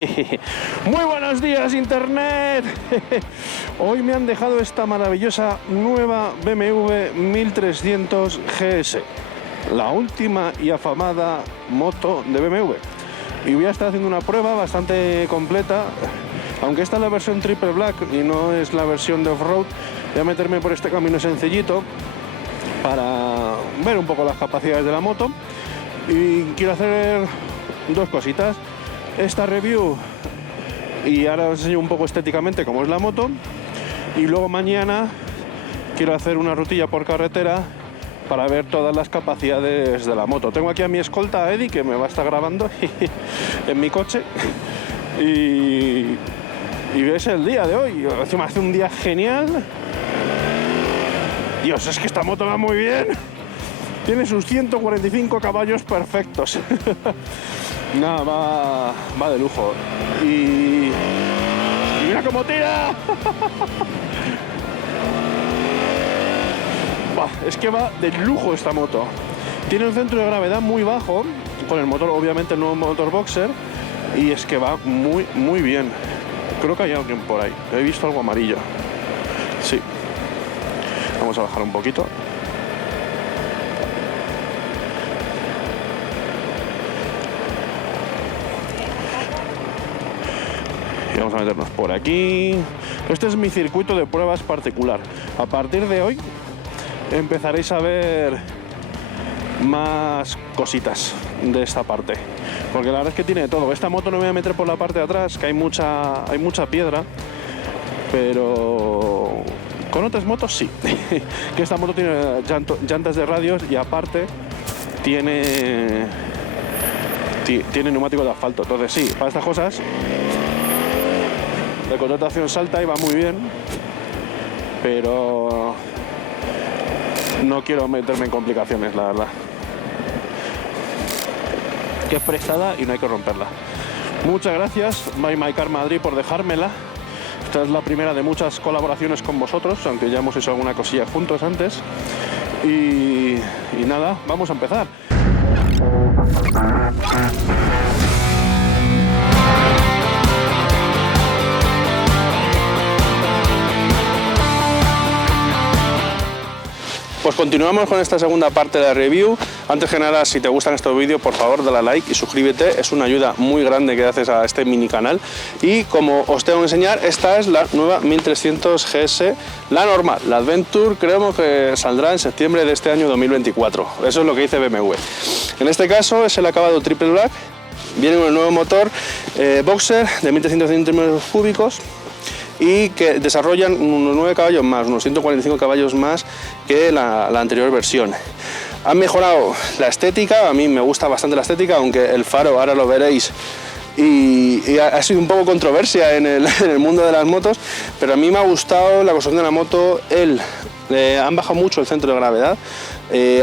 Muy buenos días, Internet. Hoy me han dejado esta maravillosa nueva BMW 1300 GS, la última y afamada moto de BMW, y voy a estar haciendo una prueba bastante completa. Aunque esta es la versión Triple Black y no es la versión de off-road, voy a meterme por este camino sencillito para ver un poco las capacidades de la moto, y quiero hacer dos cositas: esta review, y ahora os enseño un poco estéticamente cómo es la moto, y luego mañana quiero hacer una rutilla por carretera para ver todas las capacidades de la moto. Tengo aquí a mi escolta, Eddie, que me va a estar grabando en mi coche, y es el día de hoy. Me hace un día genial. Dios, es que esta moto va muy bien. Tiene sus 145 caballos perfectos. Nada, va de lujo. Y mira cómo tira. Es que va de lujo esta moto. Tiene un centro de gravedad muy bajo, con el motor, obviamente el nuevo motor Boxer, y es que va muy bien. Creo que hay alguien por ahí. He visto algo amarillo. Sí. Vamos a bajar un poquito. Y vamos a meternos por aquí. Este es mi circuito de pruebas particular. A partir de hoy empezaréis a ver más cositas de esta parte, porque la verdad es que tiene de todo. Esta moto no me voy a meter por la parte de atrás, que hay mucha piedra, pero con otras motos sí. Que esta moto tiene llantas de radios, y aparte tiene neumáticos de asfalto. Entonces sí, para estas cosas el control de tracción salta y va muy bien, pero no quiero meterme en complicaciones, la verdad. Que es prestada y no hay que romperla. Muchas gracias, My Car Madrid, por dejármela. Esta es la primera de muchas colaboraciones con vosotros, aunque ya hemos hecho alguna cosilla juntos antes. Y nada, vamos a empezar. Pues continuamos con esta segunda parte de la review. Antes que nada, si te gustan estos vídeos, por favor dale a like y suscríbete, es una ayuda muy grande que haces a este mini canal. Y como os tengo que enseñar, esta es la nueva 1300 GS, la normal. La Adventure creemos que saldrá en septiembre de este año 2024, eso es lo que dice BMW. En este caso es el acabado Triple Black, viene con el nuevo motor Boxer de 1300 centímetros cúbicos, y que desarrollan unos 9 caballos más, unos 145 caballos más que la anterior versión. Han mejorado la estética, a mí me gusta bastante la estética, aunque el faro, ahora lo veréis, y ha sido un poco controversia en el mundo de las motos, pero a mí me ha gustado la construcción de la moto. Han bajado mucho el centro de gravedad.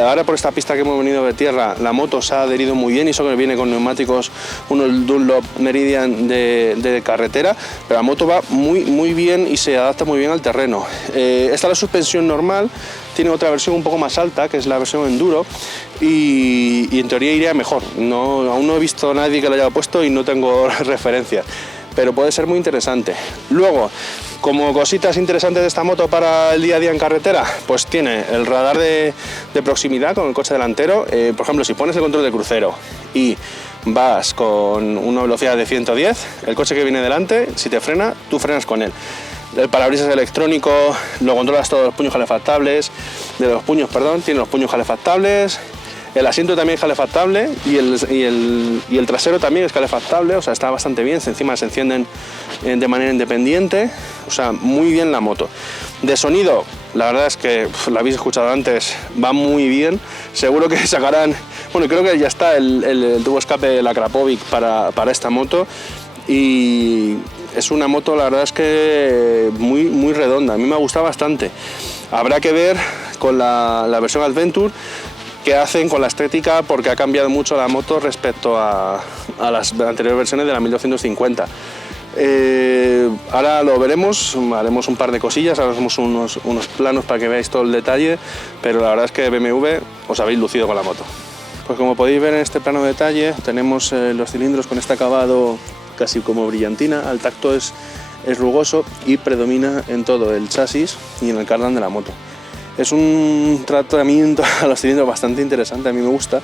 Ahora por esta pista que hemos venido de tierra, la moto se ha adherido muy bien, y eso que viene con neumáticos, unos Dunlop Meridian de carretera, pero la moto va muy bien y se adapta muy bien al terreno. Esta es la suspensión normal, tiene otra versión un poco más alta, que es la versión Enduro, y en teoría iría mejor. Aún no he visto a nadie que lo haya puesto y no tengo referencias, pero puede ser muy interesante. Luego, como cositas interesantes de esta moto para el día a día en carretera, pues tiene el radar de proximidad con el coche delantero. Por ejemplo, si pones el control de crucero y vas con una velocidad de 110, el coche que viene delante, si te frena, tú frenas con él. El parabrisas electrónico lo controlas, todos los puños calefactables, tiene los puños calefactables. El asiento también es calefactable, y el trasero también es calefactable, o sea, está bastante bien. Encima se encienden de manera independiente, o sea, muy bien la moto. De sonido, la verdad es que la habéis escuchado antes, va muy bien. Seguro que sacarán, bueno, creo que ya está el tubo escape de la Krapovic para esta moto, y es una moto, la verdad es que muy redonda. A mí me ha gustado bastante. Habrá que ver con la versión Adventure qué hacen con la estética, porque ha cambiado mucho la moto respecto a las anteriores versiones de la 1250. Ahora lo veremos, haremos un par de cosillas, haremos unos planos para que veáis todo el detalle, pero la verdad es que BMW os habéis lucido con la moto. Pues como podéis ver en este plano de detalle, tenemos los cilindros con este acabado casi como brillantina, al tacto es rugoso y predomina en todo el chasis y en el cardan de la moto. Es un tratamiento a los cilindros bastante interesante, a mí me gusta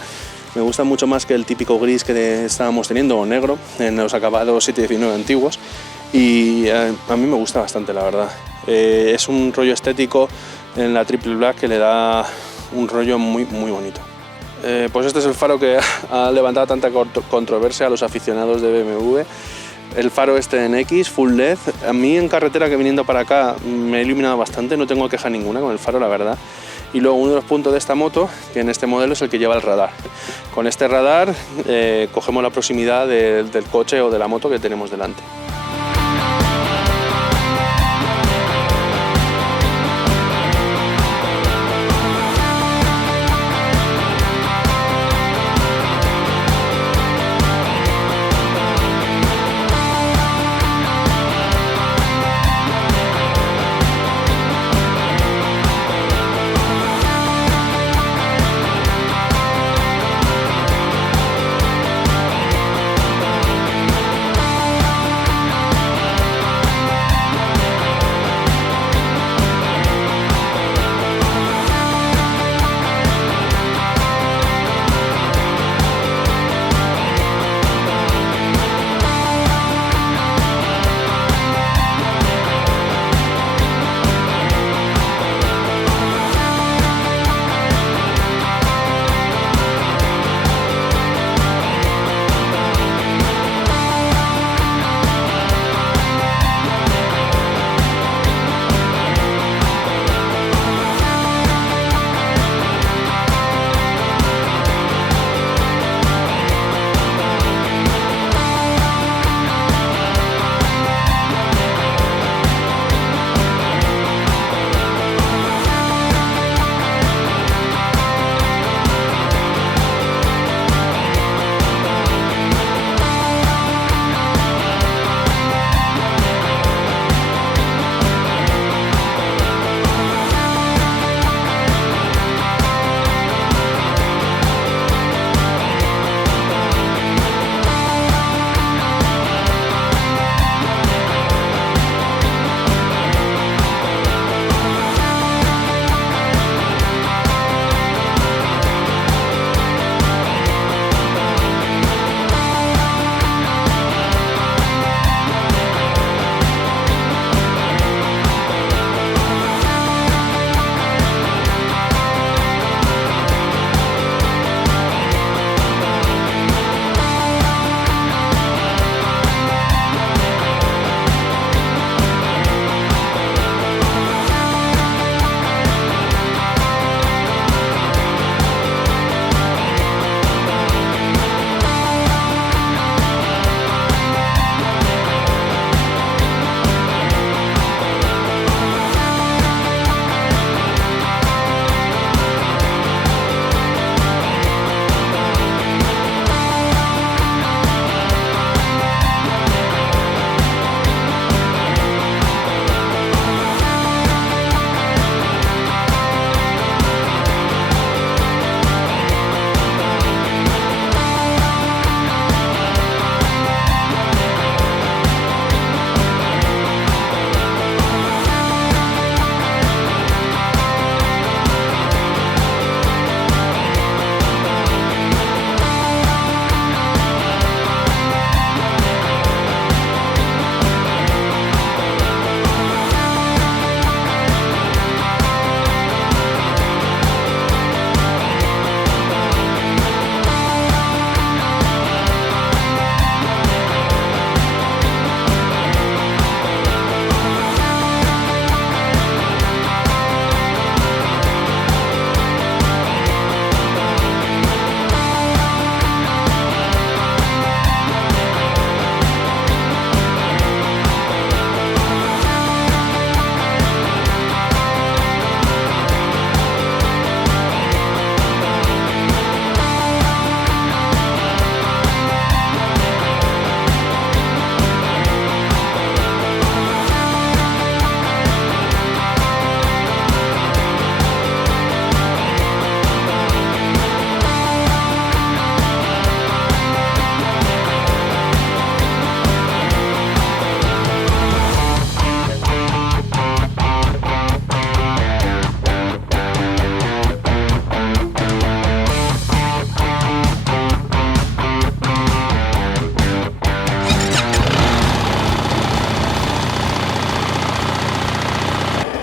mucho más que el típico gris que estábamos teniendo o negro en los acabados 719 antiguos, y a mí me gusta bastante, la verdad. Es un rollo estético en la Triple Black que le da un rollo muy bonito. Pues este es el faro que ha levantado tanta controversia a los aficionados de BMW. El faro este en X, full LED. A mí en carretera, que viniendo para acá me he iluminado bastante, no tengo queja ninguna con el faro, la verdad. Y luego uno de los puntos de esta moto, que en este modelo es el que lleva el radar. Con este radar cogemos la proximidad del coche o de la moto que tenemos delante.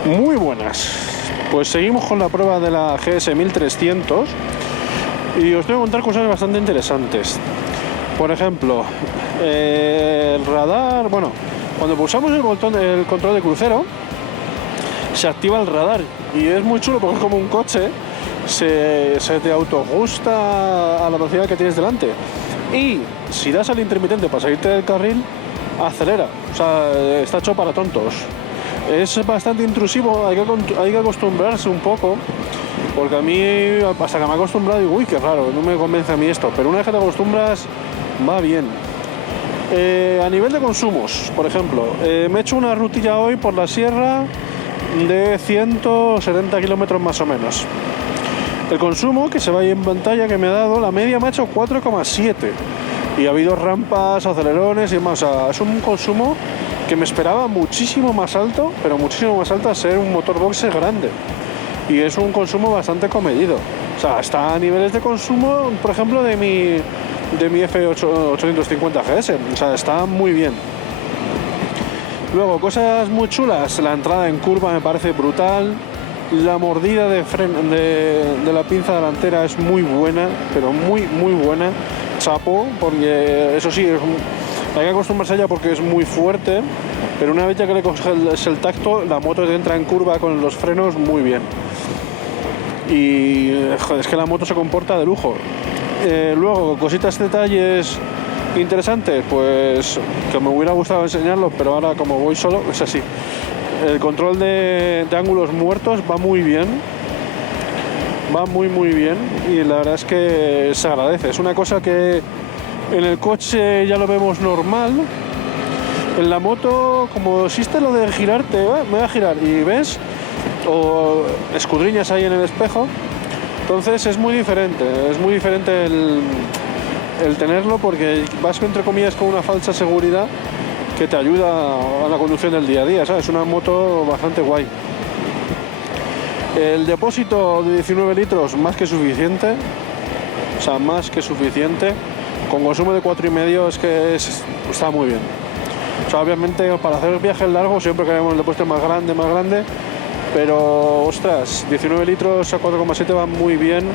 muy buenas. Pues seguimos con la prueba de la GS 1300 y os voy a contar cosas bastante interesantes. Por ejemplo, el radar, bueno, cuando pulsamos el control de crucero se activa el radar y es muy chulo porque es como un coche, se te autoajusta a la velocidad que tienes delante y si das al intermitente para salirte del carril, acelera. O sea, está hecho para tontos. Es bastante intrusivo, hay que acostumbrarse un poco, porque a mí, hasta que me he acostumbrado, digo, uy, qué raro, no me convence a mí esto, pero una vez que te acostumbras, va bien. A nivel de consumos, por ejemplo, me he hecho una rutilla hoy por la sierra de 170 kilómetros más o menos. El consumo, que se va ahí en pantalla, que me ha dado, la media me ha hecho 4,7 y ha habido rampas, acelerones y más. O sea, es un consumo que me esperaba muchísimo más alto, pero muchísimo más alto a ser un motor boxer grande. Y es un consumo bastante comedido. O sea, está a niveles de consumo, por ejemplo, de mi F850 GS. O sea, está muy bien. Luego, cosas muy chulas. La entrada en curva me parece brutal. La mordida de la pinza delantera es muy buena, pero muy, muy buena. Chapo, porque eso sí, hay que acostumbrarse a ella porque es muy fuerte, pero una vez ya que le coges el tacto, la moto entra en curva con los frenos muy bien. Y joder, es que la moto se comporta de lujo. Luego, cositas, detalles interesantes, pues que me hubiera gustado enseñarlo, pero ahora como voy solo, es así. El control de ángulos muertos va muy bien. Va muy muy bien y la verdad es que se agradece. Es una cosa que en el coche ya lo vemos normal. En la moto, como existe lo de girarte, me voy a girar y ves, o escudriñas ahí en el espejo, entonces es muy diferente el tenerlo, porque vas entre comillas con una falsa seguridad que te ayuda a la conducción del día a día, ¿sabes? Es una moto bastante guay. El depósito de 19 litros más que suficiente, o sea, más que suficiente, con consumo de 4,5 es que está muy bien. O sea, obviamente para hacer viajes largos siempre queremos el depósito más grande, pero ostras, 19 litros a 4,7 va muy bien.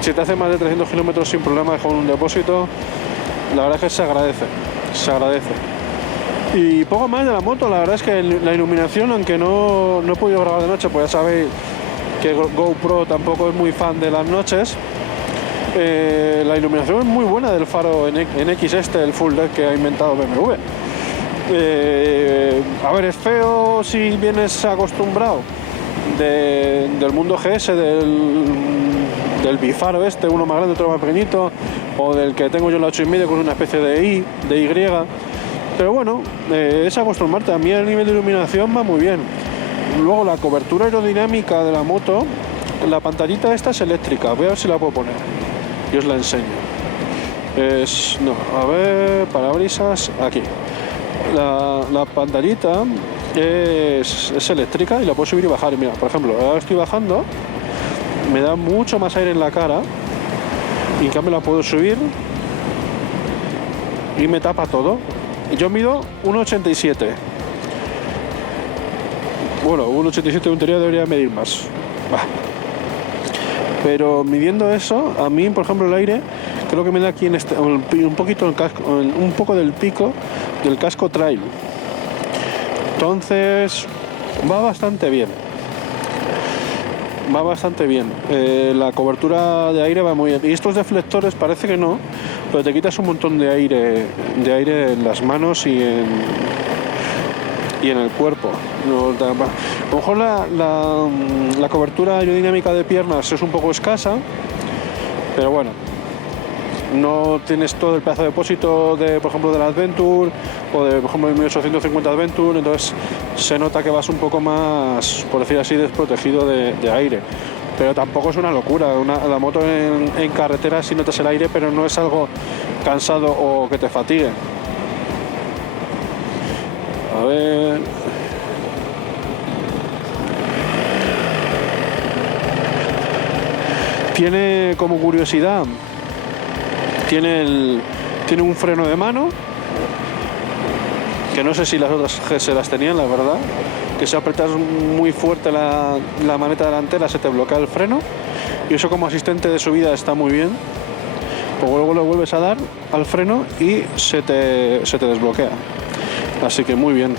Si te hace más de 300 kilómetros sin problemas con un depósito, la verdad es que se agradece. Y poco más de la moto, la verdad es que la iluminación, aunque no he podido grabar de noche, pues ya sabéis que GoPro tampoco es muy fan de las noches. La iluminación es muy buena del faro en X, el full LED que ha inventado BMW. A ver, es feo si vienes acostumbrado del mundo GS, del bifaro uno más grande, otro más pequeñito, o del que tengo yo en la 8,5 con una especie de Y, pero bueno, es acostumbrarte. A mí el nivel de iluminación va muy bien. Luego la cobertura aerodinámica de la moto, la pantallita esta es eléctrica, voy a ver si la puedo poner y os la enseño. A ver, parabrisas, aquí. La pantallita es eléctrica y la puedo subir y bajar. Y mira, por ejemplo, ahora estoy bajando, me da mucho más aire en la cara y en cambio la puedo subir y me tapa todo. Yo mido 1,87. Bueno, 1,87 en teoría debería medir más. Pero midiendo eso, a mí, por ejemplo, el aire, creo que me da aquí un poquito el casco, un poco del pico del casco trail. Entonces, va bastante bien. La cobertura de aire va muy bien. Y estos deflectores parece que no, pero te quitas un montón de aire en las manos y en el cuerpo. A lo mejor la cobertura aerodinámica de piernas es un poco escasa, pero bueno, no tienes todo el pedazo de depósito por ejemplo, del Adventure o por ejemplo, del 1850 Adventure, entonces se nota que vas un poco más, por decir así, desprotegido de aire. Pero tampoco es una locura. La moto en carretera sí notas el aire, pero no es algo cansado o que te fatigue. A ver. Tiene, como curiosidad, tiene un freno de mano que no sé si las otras GS las tenían, la verdad, que si apretas muy fuerte la maneta delantera se te bloquea el freno, y eso como asistente de subida está muy bien, pues luego le vuelves a dar al freno y se te desbloquea, así que muy bien.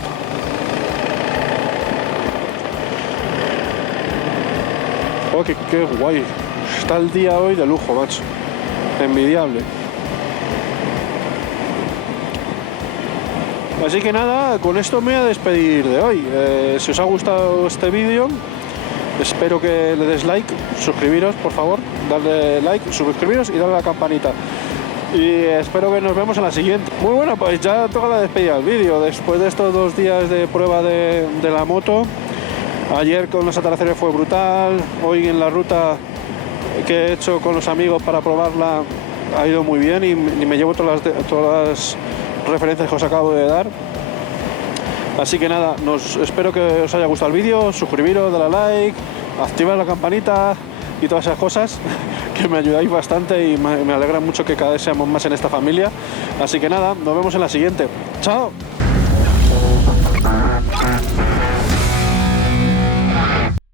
Oh, qué guay, está el día hoy de lujo, macho, envidiable. Así que nada, con esto me voy a despedir de hoy. Si os ha gustado este vídeo, espero que le des like, suscribiros por favor, darle like, suscribiros y darle a la campanita. Y espero que nos vemos en la siguiente. Muy bueno, pues ya toca la despedida del vídeo. Después de estos 2 días de prueba de la moto, ayer con los atardeceres fue brutal, hoy en la ruta que he hecho con los amigos para probarla ha ido muy bien y me llevo todas las referencias que os acabo de dar. Así que nada, espero que os haya gustado el vídeo, suscribiros, darle a like, activar la campanita y todas esas cosas que me ayudáis bastante y me alegra mucho que cada vez seamos más en esta familia. Así que nada, nos vemos en la siguiente. ¡Chao!